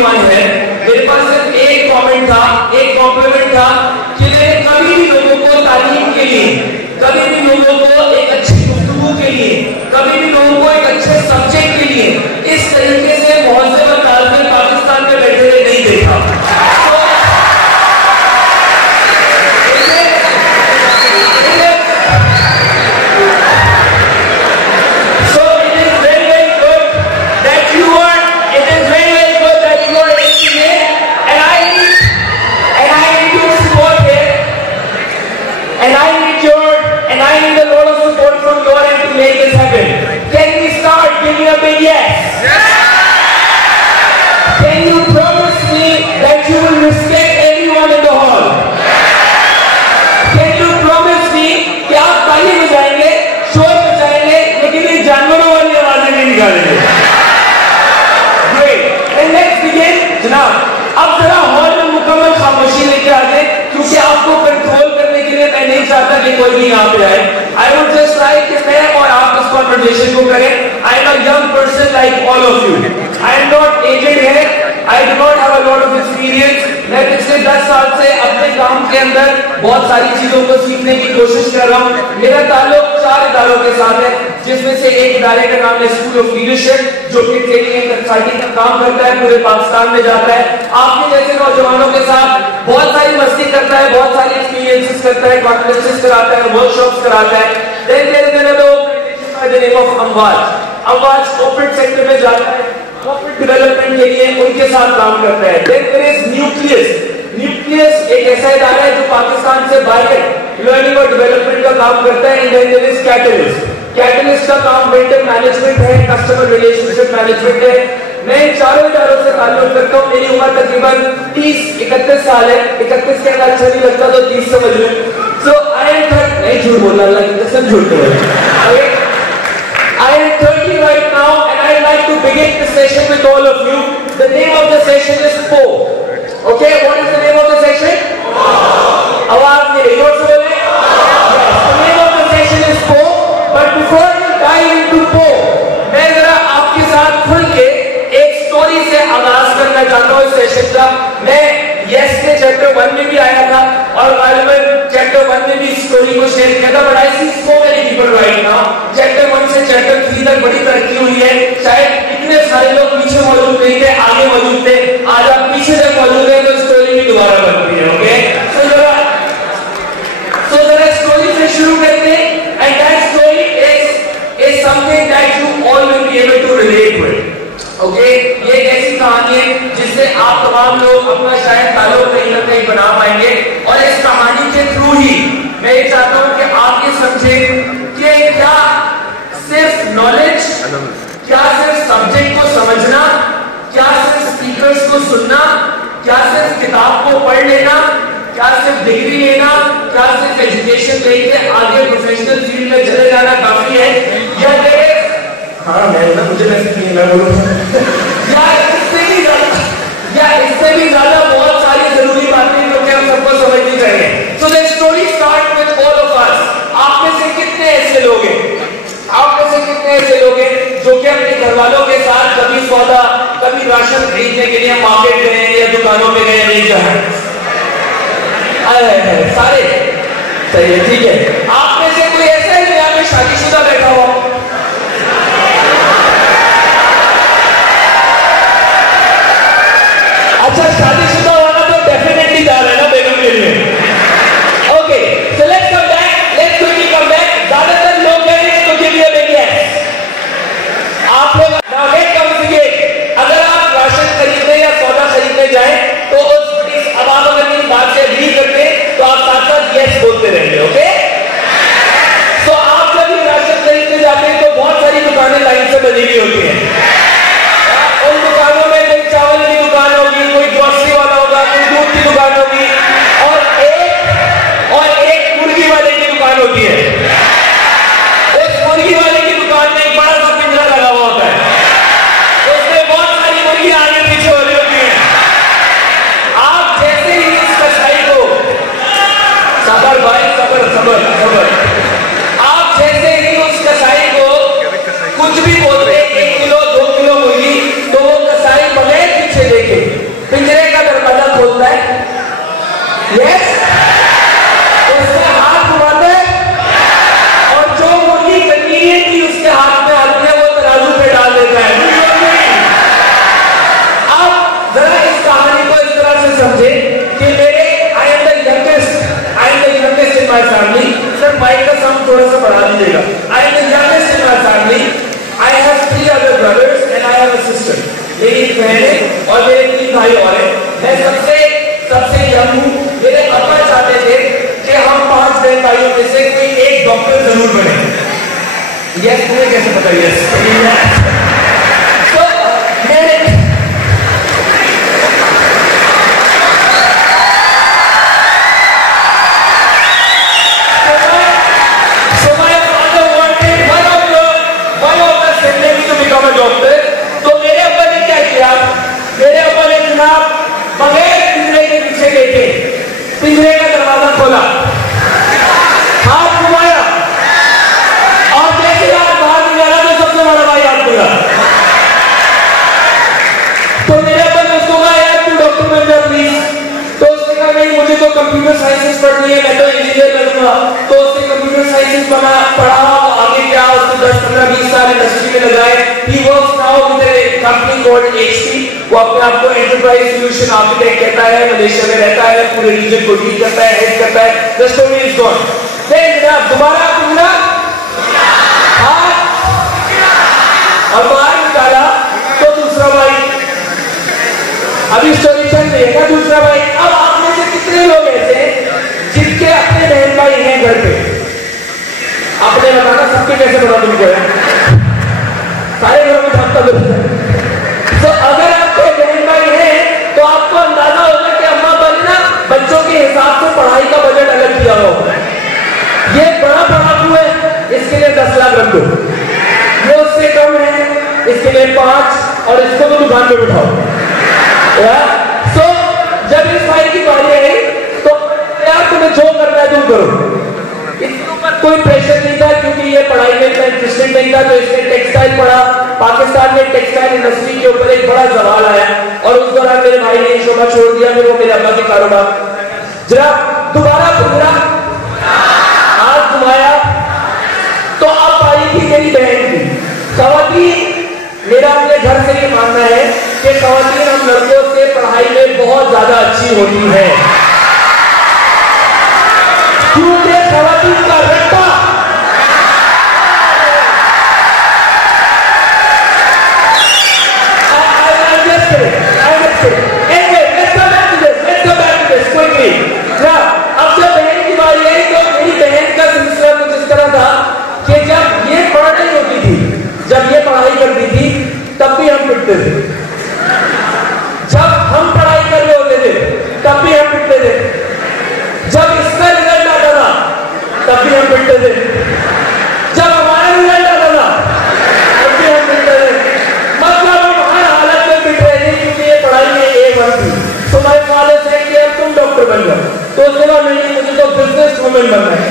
One है, मेरे पास सिर्फ एक कमेंट था, एक कॉम्प्लीमेंट था कि मैंने कभी भी लोगों को तालीम के लिए, कभी भी लोगों को एक अच्छी गुफ्तगू के लिए, कभी भी लोगों को एक अच्छे सब्जेक्ट के लिए इस तरीके से मुहज़्ज़ब और तालिब पाकिस्तान में बैठे हुए नहीं देखा। अब जरा हॉल में मुकम्मल खामोशी लेके आ जाए, क्योंकि आपको कंट्रोल करने के लिए मैं नहीं चाहता कि कोई भी यहाँ पे आए। आई वुड जस्ट लाइक कि मैं और आप इस कॉन्वर्सेशन को करें। I am a young person like all of you. I am not aged है, I do not have a lot of experience. मैं पिछले 10 साल से अपने काम के अंदर बहुत सारी चीजों को सीखने की कोशिश कर रहा हूँ। मेरा ताल्लुक 4 इदारों के साथ है, जिसमें से एक इदारे का नाम है स्कूल ऑफ लीडरशिप, जो कि ट्रेनिंग कंसल्टिंग का काम करता है, पूरे पाकिस्तान में जाता है, आपके जैसे नौजवानों के साथ बहुत सारी मस्ती करता है, बहुत सारी एक्सपीरियंसेस करता है, कॉन्फ्रेंसेस कराता है, वर्कशॉप्स कराता है। Then there is another organization by the name of अमवाज कॉर्पोरेट सेक्टर में जाता है, कॉर्पोरेट डेवलपमेंट के लिए उनके साथ काम करता है। देन देयर इज न्यूक्लियस एक ऐसा इदारा है जो पाकिस्तान से बाहर लर्निंग और डेवलपमेंट का काम करता है। And then there is catalyst का काम वेंडर मैनेजमेंट है, कस्टमर रिलेशनशिप मैनेजमेंट है। मैं इन चारों इदारों से ताल्लुक रखता हूँ। मेरी उम्र तकरीबन 30-31 साल है। 31 कहना अच्छा नहीं लगता तो 30 समझ लो। सो आई एम नहीं झूठ बोलना, अल्लाह की कसम झूठ बोल। I am 30 right now and I would like to begin the session with all of you. The name of the session is PO. Okay, what is the name of the session? आवाज नहीं रही, और से बोले? Yes, the name of the session is PO. But before we dive into PO, मैं जरा आपके साथ खुल के एक स्टोरी से आगाज करना चाहता हूँ इस सेशन का। मैं यस के चैप्टर 1 में भी आया था और गालिबन चैप्टर 1 में भी स्टोरी को शेयर किया था, but I see so many people right now. Chapter 1 से चैप्टर 3 तक बड़ी तरक्की हुई है। शायद इतने सारे लोग पीछे मौजूद नहीं थे, आगे मौजूद थे। आज आप पीछे तक मौजूद हैं तो स्टोरी भी दोबारा बनती है। ओके, सो जरा स्टोरी से शुरू करते हैं। And that story is something that you all will be able to relate with. Okay, ये एक ऐसी कहानी है जिससे आप तमाम लोग अपना शायद ताल्लुक कहीं ना कहीं बना पाएंगे। और इस कहानी के थ्रू ही मैं ये चाहता हूँ कि आप ये समझें कि क्या सिर्फ नॉलेज, क्या सिर्फ सब्जेक्ट को समझना, क्या सिर्फ स्पीकर्स को सुनना, क्या सिर्फ किताब को पढ़ लेना, क्या सिर्फ डिग्री लेना, क्या सिर्फ एजुकेशन लेके आगे प्रोफेशनल फील्ड में चले जाना काफी है, या हाँ मैं ना मुझे वैसे नहीं मैं बोलूँ या इससे भी ज्यादा बहुत सारी जरूरी बातें जो कि हम सबको समझनी चाहिए। So the story start with all of us. आप में से कितने ऐसे लोग हैं, आप में से कितने ऐसे लोग हैं जो कि अपने घर वालों के साथ कभी सौदा, कभी राशन खरीदने के लिए मार्केट गए या दुकानों पे गए नहीं जाए? सारे सही है, ठीक है। आप में से कोई ऐसा है जो यहाँ पे शादीशुदा बैठा हुआ? अच्छा, शादीशुदा होना तो डेफिनेटली जा रहा है ना बेगम के लिए। Okay, so let's come back. ज्यादातर लोग कह रहे हैं तो give me a big yes. आप लोग नाउ गेट कॉन्फिगरेट। अगर आप राशन खरीदने या सौदा खरीदने जाएं तो अब आप अगर मेरी बात से एग्री करते हैं तो आप साथ साथ यस बोलते रहेंगे। ओके, सो आप जब भी राशन खरीदने जाते कंप्यूटर साइंसेस पढ़नी है, मैं तो इंजीनियर बनूंगा, तो उसने कंप्यूटर साइंसेस पढ़ा, आगे क्या उसने 10, 15, 20 साल इंडस्ट्री में लगाए। He works now with a company called HP, वो अपने आप को एंटरप्राइज सॉल्यूशन आर्किटेक्ट कहता है, मलेशिया में रहता है, पूरे रीजन को लीड करता है, हेड करता है। The story is gone. देख जनाब, दोबारा और बाहर निकाला तो दूसरा भाई, अभी स्टोरी चल रही है ना, दूसरा भाई। अब आप में से कितने लोग ऐसे जिनके अपने बहन भाई हैं घर पे? आपने बताना सबके कैसे पता तुमको है? सारे घरों में सबका तो अगर आपके बहन भाई हैं तो आपको अंदाजा होगा कि अम्मा पापा ने ना बच्चों के हिसाब से पढ़ाई का बजट अलग किया हो। ये बड़ा पढ़ाकू है, इसके लिए 10 लाख रख दो, ये उससे कम है, इसके लिए 5, और इसको तो दुकान पे बिठाओ। तो जब इस भाई की बारी आई तो यार तुम्हें जो करना है तुम करो, इसके ऊपर कोई प्रेशर नहीं था क्योंकि ये पढ़ाई में इतना इंटरेस्टेड नहीं था। तो इसने टेक्सटाइल पढ़ा, पाकिस्तान में टेक्सटाइल इंडस्ट्री के ऊपर एक बड़ा सवाल आया और उस दौरान मेरे भाई ने शोभा छोड़ दिया, फिर वो मेरे अब्बा के कारोबार। जरा दोबारा पुनरा हाथ घुमाया तो अब आई थी मेरी बहन की। खवातीन, मेरा अपने घर से ये मानना है कि खवातीन हम लड़कों से पढ़ाई में बहुत ज्यादा अच्छी होती है, क्योंकि खवातीन का रट्टा अब जब बहन की बारी आई तो मेरी बहन का सिलसिला कुछ इस तरह था कि जब ये पढ़ रही होती थी, जब ये पढ़ाई करती थी तब भी हम पिटते थे, जब हम पढ़ाई कर रहे होते थे तब भी हम पिटते थे, जब इसका रिजल्ट आता था तब भी हम पिटते थे, जब हमारा रिजल्ट आता था तब भी हम पिटते थे। मतलब हम हर हालत में पिट रहे थे क्योंकि ये पढ़ाई में A1 थी। तो मेरे वाले से कि अब तुम डॉक्टर बन जाओ, तो उसने कहा नहीं, मुझे तो बिजनेस वुमेन बनना है।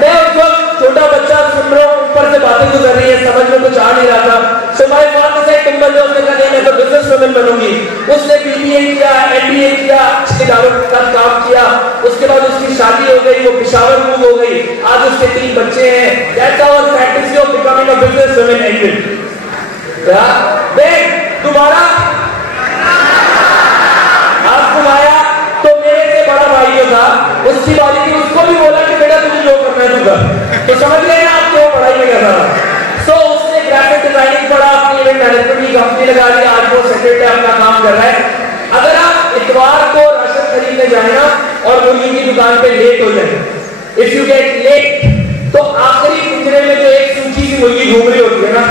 मैं उस वक्त छोटा बच्चा सुन रहा हूँ, ऊपर से बातें गुजर रही है, समझ में कुछ आ नहीं रहा था। तो मेरे वाले से तुम बन जाओ, उसने कहा नहीं, मैं तो बिजनेस वुमेन बनूंगी। उसने BBA किया, MBA किया, इदारों का काम किया, उसके बाद उसकी शादी हो गई, वो पेशावर मूव हो गई, आज उसके 3 बच्चे हैं। That's our fantasy of becoming a businesswoman ended। दोबारा घुमाया तो मेरे से बड़ा भाई जो था उसकी बारी थी, उसको भी बोला कि बेटा तुझे जो करना है तू कर। तो समझ रहे हैं आप क्यों पढ़ाई में कर रहा था। तो उसने ग्राफिक डिजाइनिंग पढ़ा, अपनी इवेंट मैनेजमेंट की कंपनी लगा दी, आज वो सेक्रेटरी अपना काम कर रहा है। अगर आप इतवार को राशन खरीदने जाए ना और मुर्गी की दुकान पे लेट हो जाए, इफ यू गेट लेट, तो आखिरी पिंजरे में जो एक सूखी सी मुर्गी घूम रही होती है ना,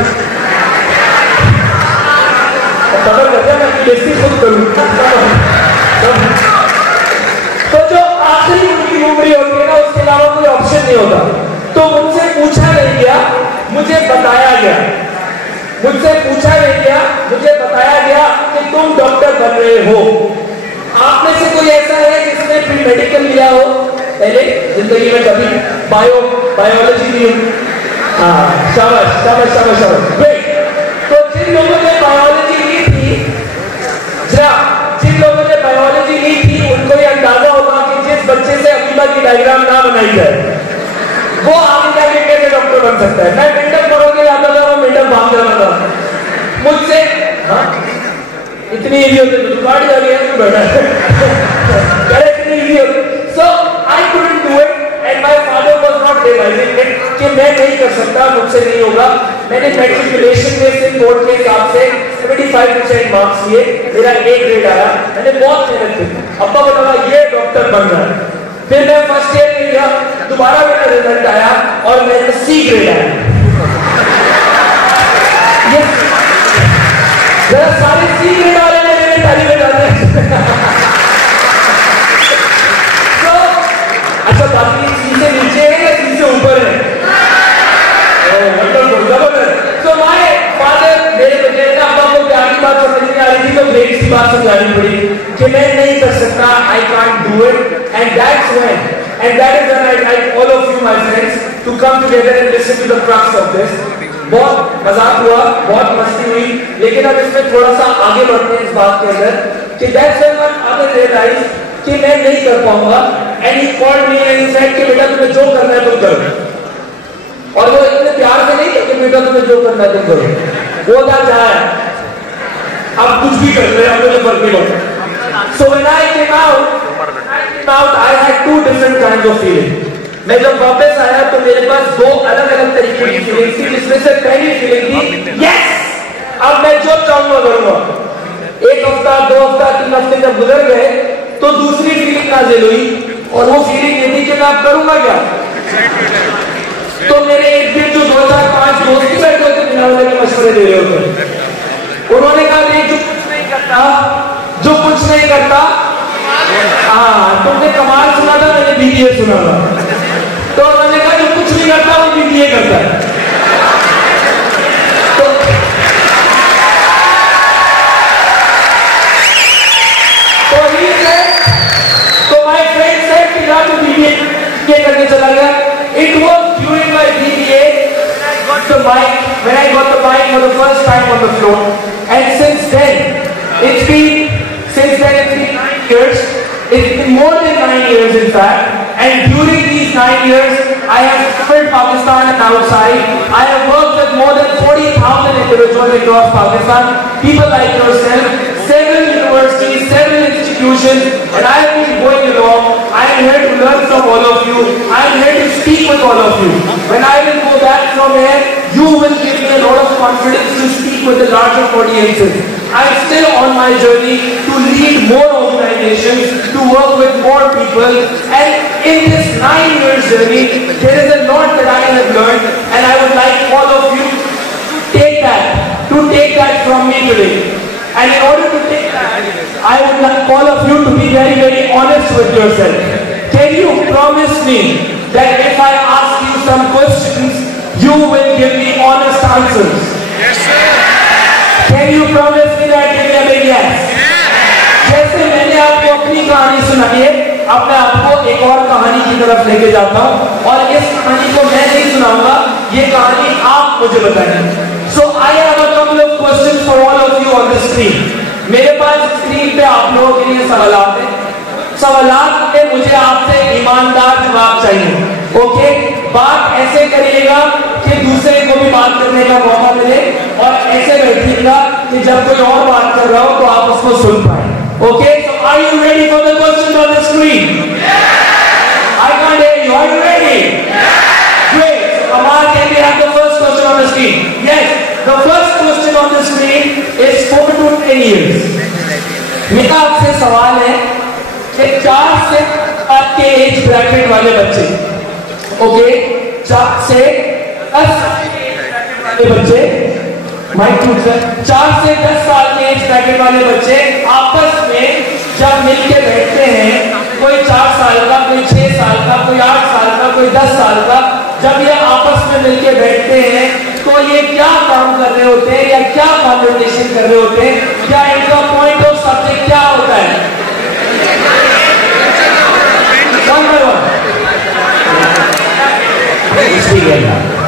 पता करते मैं खुद करूँ। तो जो आखिरी उनकी उम्र होती है ना, उसके अलावा कोई ऑप्शन नहीं होता। तो मुझसे पूछा नहीं गया, मुझे बताया गया, मुझसे पूछा नहीं गया, मुझे बताया गया कि तुम डॉक्टर बन रहे हो। आप में से कोई ऐसा है जिसने प्री मेडिकल लिया हो पहले जिंदगी में कभी? बायोलॉजी ली? हाँ, शाबाश शाबाश शाबाश शाबाश, ग्रेट। तो जिन लोगों ने बायोलॉजी ली थी, जरा जिन लोगों ने बायोलॉजी ली थी उनको ये अंदाजा होगा कि जिस बच्चे से अमीबा की डायग्राम ना बनाई जाए वो आगे जाके कैसे डॉक्टर बन सकता है। मैं मेंटल पढ़ोगे आता था, वो मेंटल भाग जाना था मुझसे। हाँ, इतनी इजी होती तो गाड़ी आ गया तो बैठा है, इतनी इजी होती। So I couldn't do it and my father was not realising it कि मैं नहीं कर सकता, मुझसे नहीं होगा। मैंने मैट्रिकुलेशन में से बोर्ड के हिसाब से 75% मार्क्स लिए, मेरा A ग्रेड आया। मैंने बहुत मेहनत की, अब्बा बोला ये डॉक्टर बन रहा है। फिर मैं फर्स्ट ईयर में गया, दोबारा मेरा रिजल्ट आया और मेरा C ग्रेड आया। ये जरा सारे C ग्रेड वाले मेरे ताली बजाते हैं। तो अच्छा, बाकी C से नीचे है या C से ऊपर है? तो माय फादर, मेरे बेटे ने अब्बा को प्यार की बात समझ नहीं आ रही थी तो ग्रेड की बात समझानी पड़ी कि मैं नहीं कर सकता, I can't do it. And that's when, and that is when I like all of you my friends to come together and listen to the crux of this. बहुत मजाक हुआ, बहुत मस्ती हुई, लेकिन अब इसमें थोड़ा सा आगे बढ़ते हैं इस बात के अंदर कि that's when my father realized कि मैं नहीं कर पाऊंगा, and he called me and said कि बेटा तुम्हें जो करना है तुम करो। और वो इतने प्यार से नहीं कि बेटा तुम्हें जो करना है तुम करो, वो था जाए अब कुछ भी कर रहे हैं, मुझे फर्क नहीं पड़ता। So when I came out I had two different kinds of feeling. मैं जब वापस आया तो मेरे पास दो अलग अलग तरीके की फीलिंग थी, जिसमें से पहली फीलिंग थी यस अब मैं जो चाहूंगा करूंगा। एक हफ्ता, 2 हफ्ता, 3 हफ्ते जब गुजर गए तो दूसरी फीलिंग नाजिल हुई, और वो फीलिंग ये थी कि मैं अब करूंगा क्या। तो मेरे एक दिन जो 2, 4, 5 दोस्त ही बैठे होते बिना के मशवरे दे रहे होते, उन्होंने कहा देख जो कुछ नहीं करता, जो कुछ नहीं करता, हाँ तुमने कमाल सुना था, मैंने बीबीए सुना था। तो उन्होंने कहा जो कुछ नहीं करता वो बीबीए करता है। तो माय फ्रेंड सेड कि जा तू बीबीए करने चला गया। It was during my BBA when I got the mic for the first time on the floor, and since then it's been 9 years. It's been more than 9 years in fact, and during these 9 years I have traveled Pakistan and outside. I have worked with more than 40,000 individuals across Pakistan, people like yourself, several universities, several institutions, and I have been going along. I am here to learn from all of you. I am here to speak with all of you. When I will go back from here, you will give me a lot of confidence to speak with the larger audiences. I am still on my journey to lead more organizations, to work with more people, and in this 9 years journey, there is a lot that I have learned, and I would like all of you to take that from me today. And in order to take that, I would like all of you to be very, very honest with yourself. Can you promise me that if I ask you some questions, you will give me honest answers? Yes, sir. Can you promise me that? Give me a big yes. जैसे मैंने आपको अपनी कहानी सुनाई है, अब मैं आपको एक और कहानी की तरफ लेके जाता हूँ, और इस कहानी को मैं नहीं सुनाऊंगा, ये कहानी आप मुझे बताएंगे। So I have a couple of questions for all of you on the screen. मेरे पास स्क्रीन पे आप लोगों के लिए सवालात हैं। सवालात में मुझे आपसे ईमानदार जवाब चाहिए। ओके, बात ऐसे करिएगा कि दूसरे को भी बात करने का मौका मिले, और ऐसे बैठिएगा कि जब कोई और बात कर रहा हो तो आप उसको सुन पाए। Okay, so are you ready for the questions on the screen? I can't hear you. Are you ready? Great. Amal, can we have the first question on the screen? Yes. The first question on the screen is 4 to 10 years. मेरा आपसे सवाल है कि 4 से आपके age bracket वाले बच्चे, okay, 4 से 10 वाले बच्चे, माइक टूट गया, 4 से 10 साल के एज ब्रैकेट वाले बच्चे आपस में जब मिलके बैठते हैं, कोई 4 साल का, कोई 6 साल का, कोई 8 साल का, कोई 10 साल का, जब ये आपस में मिलके बैठते हैं तो ये क्या काम कर रहे होते हैं या क्या कन्वर्सेशन कर रहे होते हैं, क्या इनका पॉइंट ऑफ सब्जेक्ट क्या होता है? One by one.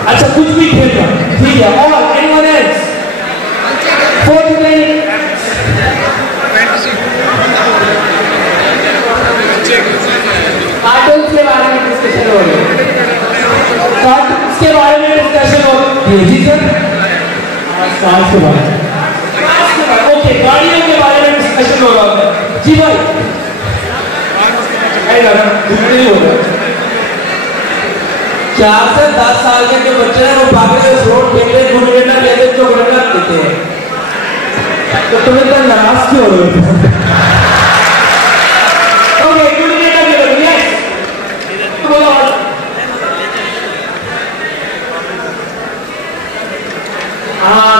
अच्छा, कुछ भी खेलना, ठीक है। और anyone else? 4 to 10. कार्टून्स के बारे में डिस्कशन हो रही है, कार्टून्स के बारे में डिस्कशन हो रही है। जी सर, कार्स के बारे में, ओके, गाड़ियों के बारे में डिस्कशन हो रहा है। जी भाई, नहीं हो रहा। 4 से 10 साल के जो बच्चे हैं वो भागे से रोड खेलते, गुड़गेटा कहते, जो गुड़गेटा देते हैं, तो तुम्हें तो नाराज क्यों हो रहे हो?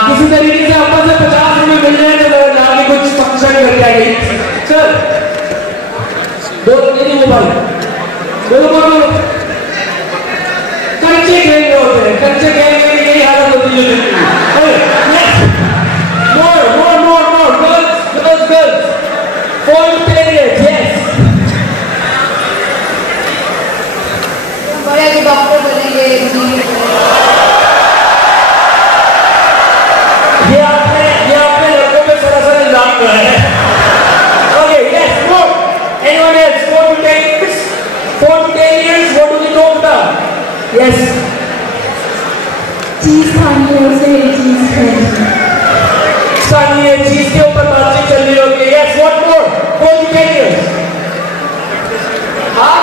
किसी तरीके से आपस से 50 रुपए मिल जाए तो जाके कुछ फंक्शन करके आ गई। चल, बोलो नहीं मोबाइल, बोलो कच्चे खेल रहे होते हैं, कच्चे खेल में यही हालत होती है। मोर गर्ल्स, कहानी है, चीज के ऊपर बातचीत चल रही होती है। Yes, what more? 10 years। हाँ,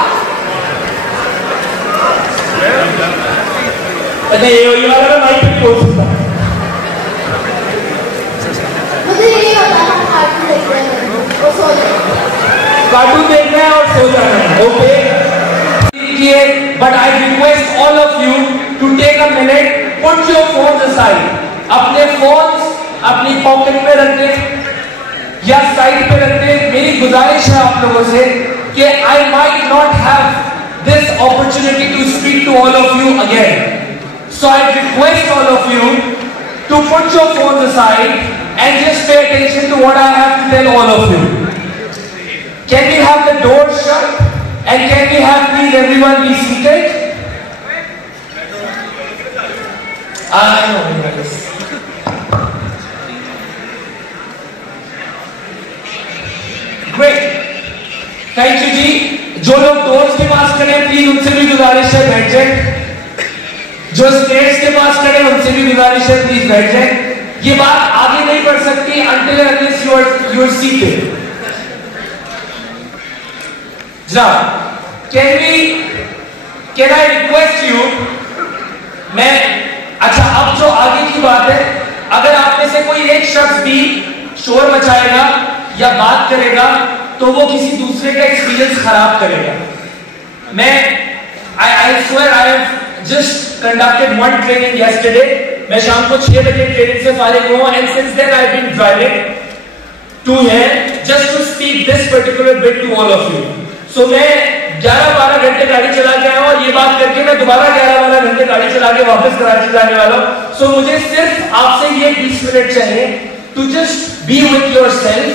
अच्छा ये वाला मैं माइक पे बोल सकता हूँ। मुझे ये बताना, कार्टून देख रहे हैं और सो जाना है। कार्टून देखना है और सो जाना है, okay. But I request all of you to take a minute, put your phones aside. अपने फोन्स अपनी पॉकेट में रख दें या साइड पे रख दें। मेरी गुजारिश है आप लोगों से कि I might not have this opportunity to speak to all of you again, so I request all of you to put your phones aside and just pay attention to what I have to tell all of you. Can we have the doors shut and can we have please everyone be seated? I know guys. Great. Thank you जी। जो लोग doors के पास खड़े हैं please उनसे भी गुजारिश है बैठ जाए। जो स्टेज के पास खड़े हैं उनसे भी गुजारिश है प्लीज बैठ जाए। ये बात आगे नहीं बढ़ सकती until and unless you are seated। Can I request you? अच्छा अब जो आगे की बात है, अगर आप में से कोई एक शख्स भी शोर मचाएगा या बात करेगा तो वो किसी दूसरे का एक्सपीरियंस खराब करेगा। I swear I have just conducted one training yesterday. मैं शाम को 6 बजे ट्रेनिंग से फारिग हुआ and since then I've been driving to here just to speak this particular bit to all of you. So मैं 11-12 घंटे गाड़ी चला के आया हूं और ये बात करके मैं दोबारा 11-12 घंटे गाड़ी चला के वापस कराची जाने वाला हूं। So मुझे सिर्फ आपसे ये 20 मिनट चाहिए to just be with yourself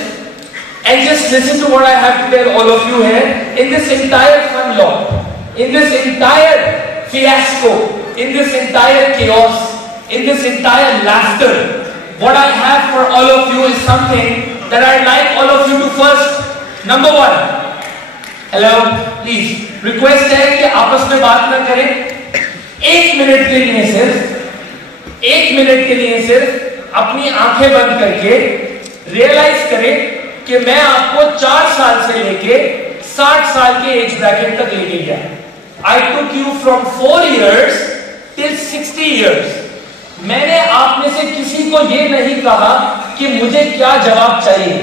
and just listen to what I have to tell all of you here in this entire fun lot, in this entire fiasco, in this entire chaos, in this entire laughter. What I have for all of you is something that I'd like all of you to first, number one, hello, please, request है कि आपस में बात ना करें। 1 minute के लिए सिर्फ, 1 मिनट के लिए सिर्फ अपनी आंखें बंद करके रियलाइज करें कि मैं आपको 4 साल से लेके 60 साल के एज ब्रैकेट तक लेके गया। I took you from 4 years till 60 years. मैंने आप में से किसी को ये नहीं कहा कि मुझे क्या जवाब चाहिए।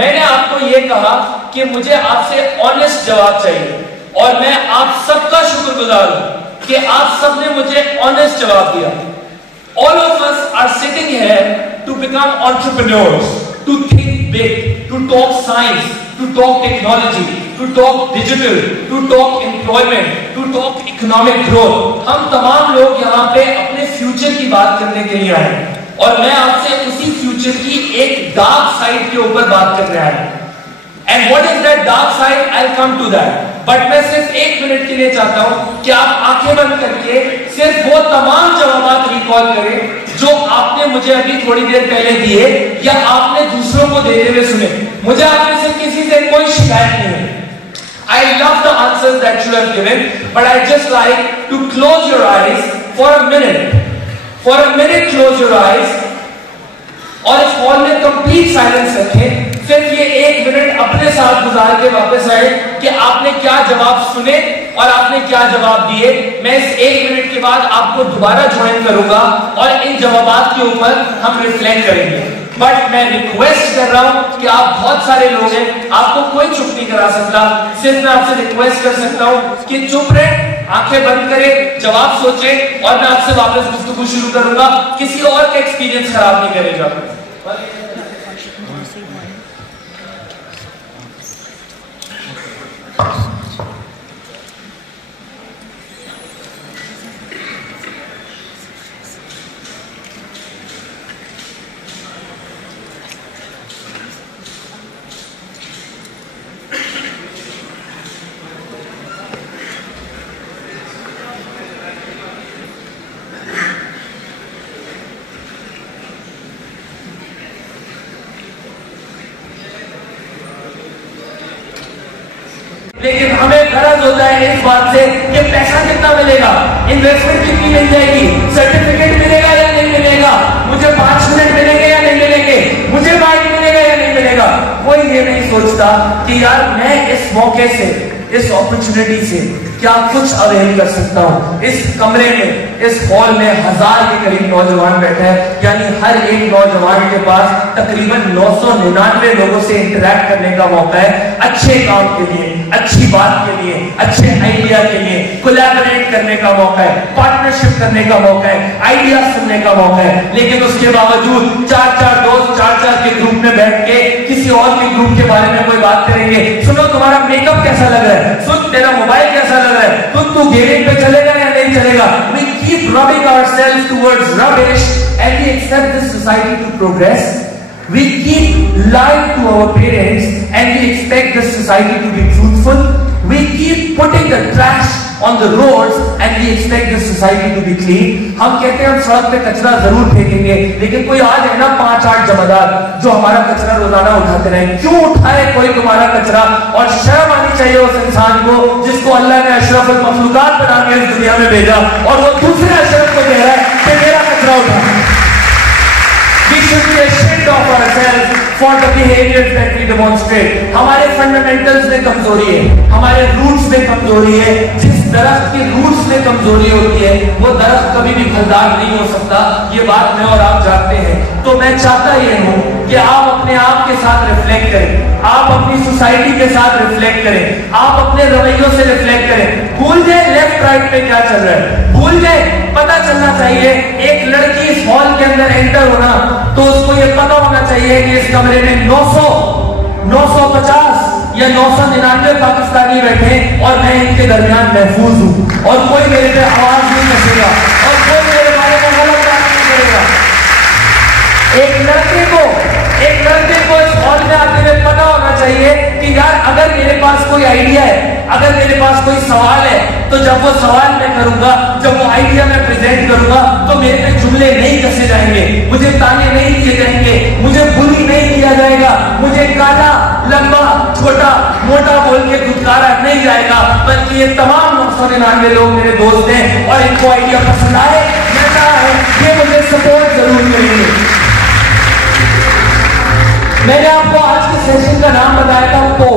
मैंने आपको ये कहा कि मुझे आपसे ऑनेस्ट जवाब चाहिए और मैं आप सबका शुक्रगुजार हूं कि आप सबने मुझे ऑनेस्ट जवाब दिया। All of us are sitting here to become entrepreneurs, to think big, to talk science, to talk technology, to talk digital, to talk employment, to talk economic growth। हम तमाम लोग यहाँ पे अपने फ्यूचर की बात करने के लिए आए हैं और मैं आपसे उसी फ्यूचर की एक डार्क साइड के ऊपर बात करने आया हूँ। And what is that dark side? I'll come to that. But मैं सिर्फ 1 मिनट के लिए चाहता हूं कि आप आंखें बंद करके सिर्फ वो तमाम जवाब रिकॉल करें जो आपने मुझे अभी थोड़ी देर पहले दिए या आपने दूसरों को देते हुए सुने। मुझे आप में से किसी से कोई शिकायत नहीं है। I love the answers that you have given, but I just like to close your eyes for a minute. For a minute, close your eyes. और इस हॉल में कंप्लीट साइलेंस रखें। सिर्फ ये 1 मिनट अपने साथ गुजार के वापस आए कि आपने क्या जवाब सुने और आपने क्या जवाब दिए। मैं इस 1 मिनट के बाद आपको दोबारा ज्वाइन करूंगा और इन जवाबात के ऊपर हम रिफ्लेक्ट करेंगे। बट मैं रिक्वेस्ट कर रहा हूं कि आप बहुत सारे लोग हैं, आपको कोई चुप नहीं करा सकता। सिर्फ मैं आपसे रिक्वेस्ट कर सकता हूं कि चुप रहे, आंखें बंद करें, जवाब सोचें और मैं आपसे वापस गुफ्तगू शुरू करूंगा। किसी और का एक्सपीरियंस खराब नहीं करेगा। लेकिन हमें गरज होता है इस बात से कि पैसा कितना मिलेगा, इन्वेस्टमेंट कितनी मिल जाएगी, सर्टिफिकेट मिलेगा या नहीं मिलेगा, मुझे 5 मिनट मिलेंगे या नहीं मिलेंगे, मुझे मौके से, इस अपॉर्चुनिटी से क्या कुछ अवेल कर सकता हूं। इस कमरे में, इस हॉल में 1000 के करीब नौजवान बैठे हैं, यानी हर एक नौजवान के पास तकरीबन 999 लोगों से इंटरैक्ट करने का मौका है, अच्छे काम के लिए, अच्छी बात के लिए, अच्छे आइडिया के लिए, कोलैबोरेट करने का मौका है, पार्टनरशिप करने का मौका है, आइडिया सुनने का मौका है। लेकिन उसके बावजूद 4-4 दोस्त 4-4 के ग्रुप में बैठ के किसी और के ग्रुप के बारे में कोई बात करेंगे। सुनो तुम्हारा मेकअप कैसा लग रहा है, सुन तेरा मोबाइल कैसा लग रहा है, तू गेमिंग पे चलेगा या नहीं चलेगा। We keep rubbing ourselves towards rubbish and we expect this society to progress. We keep lying to our parents and we expect this society to be truthful. We keep putting the trash on the roads and we expect this society to be clean. हम कहते हैं हम सड़क पे कचरा जरूर फेंकेंगे, लेकिन कोई आज है ना 5-8 जमादार जो हमारा कचरा रोजाना उठाते रहे। क्यों उठाए कोई तुम्हारा कचरा? और शर्म आनी चाहिए उस इंसान को जिसको अल्लाह ने अशरफुल मखलूकात बना के इस दुनिया में भेजा और वो दूसरे अशरफ को कह रहा है कि मेरा कचरा उठा। We should be ashamed of ourselves for the behaviors that we demonstrate. हमारे फंडामेंटल्स में कमजोरी है, हमारे रूट्स में कमजोरी है। जिस दरख्त के रूट्स में कमजोरी होती है वो दरख्त कभी भी फलदार नहीं हो सकता। ये बात मैं और आप जानते हैं। तो मैं चाहता ये हूं कि आप अपने आप के साथ रिफ्लेक्ट करें, आप अपनी सोसाइटी के साथ रिफ्लेक्ट करें, आप अपने रवैयों से रिफ्लेक्ट करें। भूल जाए लेफ्ट राइट पे क्या चल रहा है, भूल जाए। पता चलना चाहिए एक लड़की इस हॉल के अंदर एंटर होना तो उसको ये पता होना चाहिए कि इस कमरे में 900, 950 या 999 पाकिस्तानी बैठे और मैं इनके दरमियान महफूज हूं और कोई मेरे पे आवाज नहीं कसेगा और कोई मेरे बारे में गलत बात नहीं करेगा। एक लड़के को इस हॉल में आते हुए पता होना चाहिए कि यार अगर मेरे पास कोई आइडिया है, अगर मेरे पास कोई सवाल है, तो जब वो सवाल मैं करूंगा, जब वो आइडिया मैं प्रेजेंट करूंगा तो मेरे पे जुमले नहीं कसे जाएंगे, मुझे ताने नहीं दिए जाएंगे, मुझे बुली नहीं किया जाएगा, मुझे काला, लंबा, छोटा, मोटा बोल के धुतकारा नहीं जाएगा, बल्कि ये तमाम 999 लोग मेरे दोस्त हैं और इनको आइडिया पसंद आए या ना आए ये मुझे सपोर्ट जरूर करेंगे। मैंने आपको आज के सेशन का नाम बताया था पो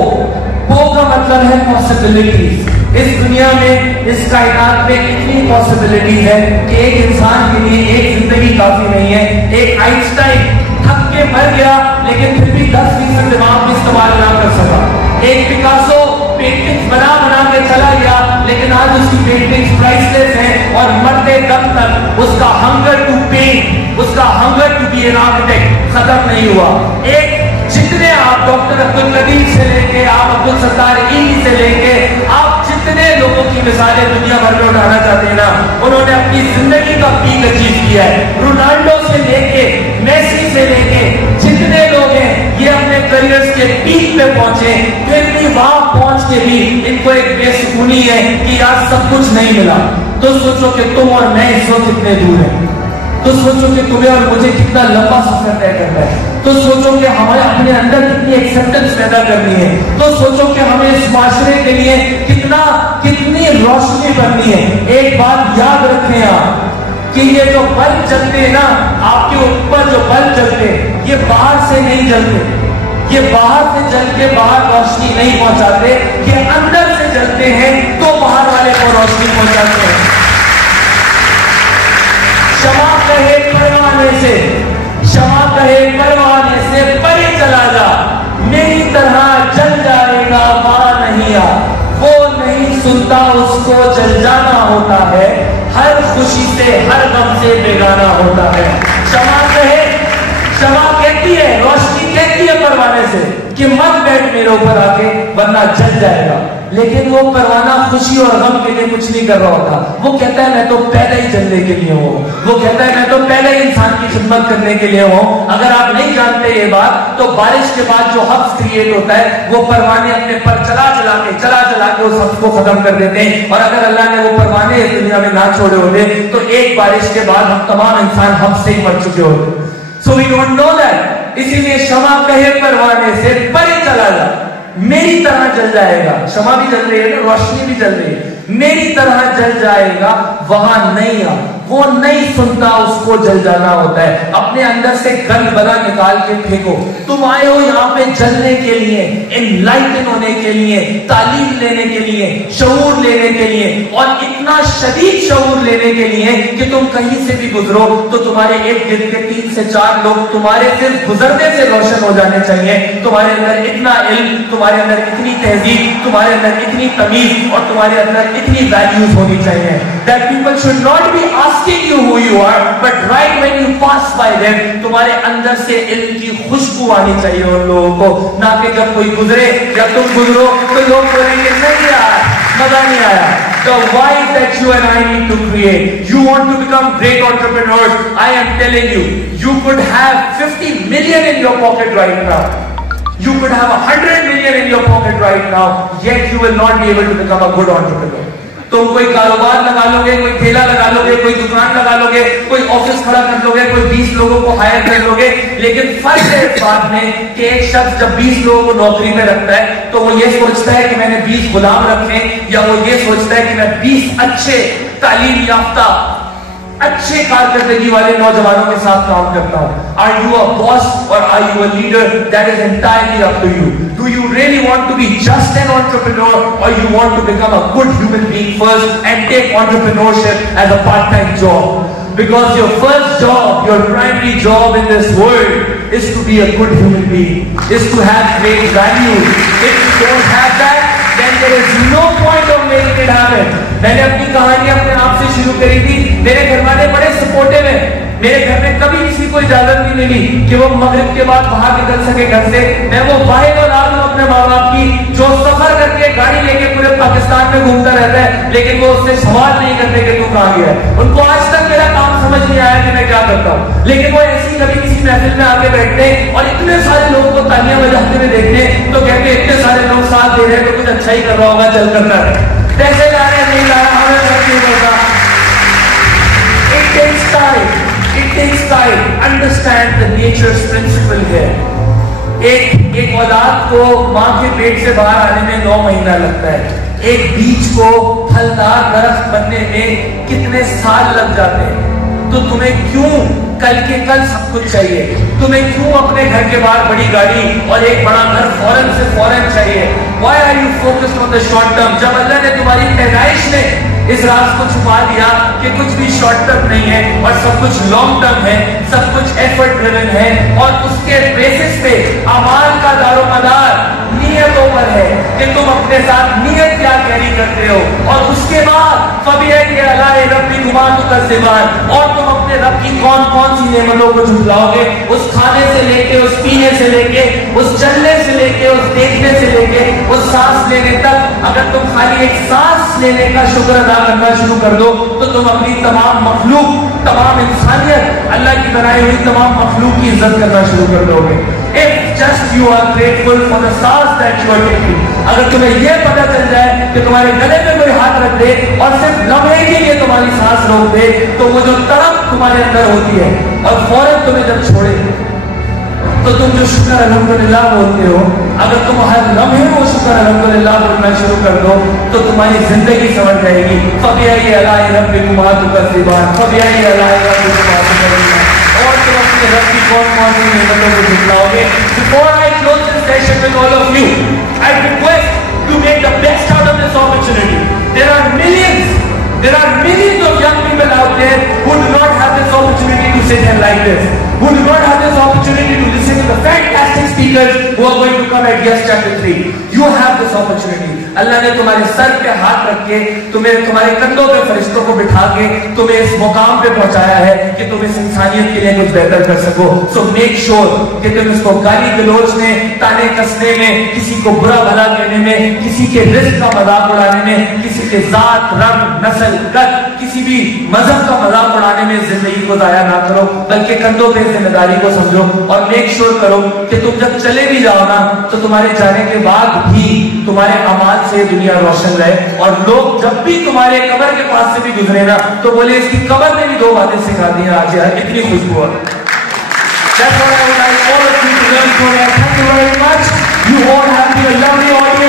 का मतलब है पॉसिबिलिटीज। इस दुनिया में, इस कायनात में इतनी पॉसिबिलिटीज है कि एक इंसान के लिए एक जिंदगी काफी नहीं है। एक आइंस्टाइन थक के मर गया लेकिन फिर भी 10% दिमाग में इस्तेमाल ना कर सका। एक पिकासो पेंटिंग्स बना के चला गया लेकिन आज उसकी पेंटिंग्स प्राइसलेस है और मरते दम तक उसका हंगर टू पेंट, उसका hunger to be an architect खत्म नहीं हुआ। एक जितने आप डॉक्टर अब्दुल कदीर से लेके, आप अब्दुल सत्तार ईदी से लेके, आप जितने लोगों की मिसालें दुनिया भर में उठाना चाहते हैं ना, उन्होंने अपनी जिंदगी का पीक अचीव किया है। रोनाल्डो से लेके, मेसी से लेके जितने लोग हैं ये अपने करियर्स के पीक पे पहुंचे, फिर भी वहां पहुंच के भी इनको एक बेसुकूनी है कि यार सब कुछ नहीं मिला। तो सोचो कि तुम और मैं इस वक्त कितने दूर हैं, तो सोचो कि तुम्हें और मुझे कितना लंबा सफर तय करना है, तो सोचो कि हमें अपने अंदर कितनी एक्सेप्टेंस पैदा करनी है, तो सोचो कि हमें इस माशरे के लिए कितनी रोशनी बननी है। एक बात याद रखें आप कि ये जो बल्ब जलते हैं ना, आपके ऊपर जो बल्ब जलते हैं ये बाहर से नहीं जलते, ये बाहर से जल के बाहर रोशनी नहीं पहुंचाते, ये अंदर से जलते हैं तो बाहर वाले को रोशनी पहुंचाते हैं। क्षमा कहे परवाने से, क्षमा कहे परवाने से परे चला जा, मेरी तरह जल जाएगा वहां नहीं आ। वो नहीं सुनता उसको जल जाना होता है, हर खुशी से हर गम से बेगाना होता है। क्षमा कहे, क्षमा कहती है, रोशनी कहती है परवाने से कि मत बैठ मेरे ऊपर आके वरना जल जाएगा। लेकिन वो परवाना खुशी और गम के लिए कुछ नहीं कर रहा होता, वो कहता है मैं तो पहले ही जलने के लिए हूँ, वो कहता है मैं तो पहले ही इंसान की खिदमत करने के लिए हूँ। अगर आप नहीं जानते ये बात तो बारिश के बाद जो हब्स क्रिएट होता है वो परवाने अपने पर चला चला के उस हब्स को खत्म कर देते हैं। और अगर अल्लाह ने वो परवाने इस दुनिया में ना छोड़े होते तो एक बारिश के बाद हम तमाम इंसान हब्स से ही मर चुके होते। So we don't know that, इसीलिए क्षमा कहे परवाने से परे चला जा, मेरी तरह जल जाएगा। क्षमा भी जल रही है ना, रोशनी भी जल रही है, मेरी तरह जल जाएगा वहां नहीं आ। वो नहीं सुनता, उसको जल जाना होता है। अपने अंदर से गंद बला निकाल के फेंको। तुम आए हो यहाँ पे जलने के लिए, एनलाइटन होने के लिए, तालीम लेने के लिए, शऊर लेने के लिए, और इतना शदीद शऊर लेने के लिए कि तुम कहीं से भी गुजरो तो तुम्हारे एक गिर्द के 3 से 4 लोग तुम्हारे सिर्फ गुजरने से रोशन हो जाने चाहिए। तुम्हारे अंदर इतना इल्म, तुम्हारे अंदर इतनी तहजीब, तुम्हारे अंदर इतनी तमीज और तुम्हारे अंदर इतनी वैल्यूज होनी चाहिए that people should not be asking you who you are, but right when you pass by them, तुम्हारे अंदर से इल्म की खुशबू आनी चाहिए उन लोगों को, ना कि जब कोई गुजरे या तुम गुजरो तो लोग बोलेंगे नहीं यार मजा नहीं आया। The vibe that you and I need to create. You want to become great entrepreneurs. I am telling you, you could have 50 million in your pocket right now. You could have 100 million in your pocket right now, yet you will not be able to become a good entrepreneur. तुम कोई कारोबार लगा लोगे, कोई ठेला लगा लोगे, कोई दुकान लगा लोगे, कोई ऑफिस खड़ा कर लोगे, कोई 20 लोगों को हायर कर लोगे, लेकिन फर्क है इस बात में कि एक शख्स जब 20 लोगों को नौकरी में रखता है तो वो ये सोचता है कि मैंने 20 गुलाम रखे, या वो ये सोचता है कि मैं 20 अच्छे तालीम याफ्ता अच्छे कारकर्दगी वाले नौजवानों के साथ काम करता हूं। Are you a boss or are you a leader? That is entirely up to you. Do you really want to be just an entrepreneur or you want to become a good human being first and take entrepreneurship as a part time job? Because your first job, your primary job in this world is to be a good human being, is to have great values. If you don't have that, then there is no point of making it happen. मैंने अपनी कहानी अपने आप से शुरू करी थी। मेरे घर वाले बड़े सपोर्टिव हैं। मेरे घर में कभी किसी को इजाजत नहीं मिली कि वो मगरिब के बाद बाहर निकल सके घर से। मैं वो वाहिद औलाद हूं अपने माँ बाप की जो सफर करके गाड़ी लेके पूरे पाकिस्तान में घूमता रहता है, लेकिन वो उससे सवाल नहीं करते कि तू कहाँ गया है। उनको आज तक मेरा काम समझ नहीं आया कि मैं क्या करता हूँ, लेकिन वो ऐसी कभी किसी महफिल में आके बैठते हैं और इतने सारे लोगों को तालियां बजाते हुए देखते हैं तो कहते हैं इतने सारे लोग साथ दे रहे हैं तो कुछ अच्छा ही कर रहा होगा, चल करता है। पैसे ला रहे नहीं ला रहा, हमें फर्क नहीं पड़ता। It takes time. It takes time. Understand the nature's principle here. एक औलाद को माँ के पेट से बाहर आने में 9 महीना लगता है। एक बीज को फलदार दरख्त बनने में कितने साल लग जाते हैं। तो तुम्हें क्यों कल के कल सब कुछ चाहिए? तुम्हें क्यों अपने घर के बाहर बड़ी गाड़ी और एक बड़ा घर फौरन से फौरन चाहिए? Why are you focused on the short term? जब अल्लाह ने तुम्हारी पैदाइश में इस राज को छुपा दिया कि कुछ भी शॉर्ट टर्म नहीं है और सब कुछ लॉन्ग टर्म है, सब कुछ एफर्ट ड्रिवन है, और उसके बेसिस पे अमाल का दारोमदार नियतों पर है कि तुम अपने साथ नियत क्या कैरी करते हो, और उसके बाद और तुम अपने रब की कौन कौन सी नेमतों को झुठलाओगे। उस खाने से लेके, उस पीने से लेके, उस चलने से लेके, उस देखने से लेके, उस सांस लेने तक, अगर तुम खाली एक सांस लेने का शुक्र अदा करना शुरू कर दो तो तुम अपनी तमाम मखलूक, तमाम इंसानियत, अल्लाह की बनाई हुई तमाम मखलूक की इज्जत करना शुरू कर दोगे। If just you are grateful for the सांस that you are taking, अगर तुम्हें यह पता चल जाए कि तुम्हारे गले में कोई हाथ रख दे और सिर्फ लम्हे के लिए तुम्हारी सांस रोक दे, तो वो जो तड़प तुम्हारे अंदर होती है और फौरन तुम्हें जब छोड़े तो तुम जो शुक्र अल्हम्दुलिल्लाह बोलते हो, अगर तुम हर लम्हे वो शुक्र अल्हम्दुलिल्लाह बोलना शुरू कर दो तो तुम्हारी जिंदगी समझ जाएगी। फबियाई अलाई रब्बिकुम तुकज़्ज़िबान, फबियाई अलाई रब्बिकुम तुकज़्ज़िबान। और तुम अपने रब की कौन कौन सी नेमतों को झुठलाओगे। Before I close this session with all of you, I request to make the best out of this opportunity. There are millions of young people out there who do not have this opportunity to sit here like this, who do not have this opportunity to listen to the fantastic speakers who are going to come at Yes Chapter 3. You have this opportunity. अल्लाह ने तुम्हारे sir पे हाथ रख के, तुम्हें तुम्हारे कंधों पे फरिश्तों को बिठा के तुम्हें इस मुकाम पे पहुंचाया है कि तुम इस इंसानियत के लिए कुछ बेहतर कर सको। So make sure कि तुम इसको गाली गलौज में, ताने कसने में, किसी को बुरा भला कहने में, किसी के रिस्क का मजाक उड़ाने में, किसी के जात, रंग, नस्ल, कद, किसी भी मजहब का मजाक उड़ाने में जिंदगी को जाया ना करो, बल्कि कंधों पे जिम्मेदारी को समझो और मेक श्योर करो कि तुम जब चले भी जाओ ना तो तुम्हारे जाने के बाद भी तुम्हारे अमाल से दुनिया रोशन रहे, और लोग जब भी तुम्हारे कब्र के पास से भी गुजरे ना तो बोले इसकी कब्र ने भी 2 बातें सिखा दी आज यार, इतनी खुशबू है। That's what I would like all of you to learn from. Thank you very much. You all have been a lovely audience.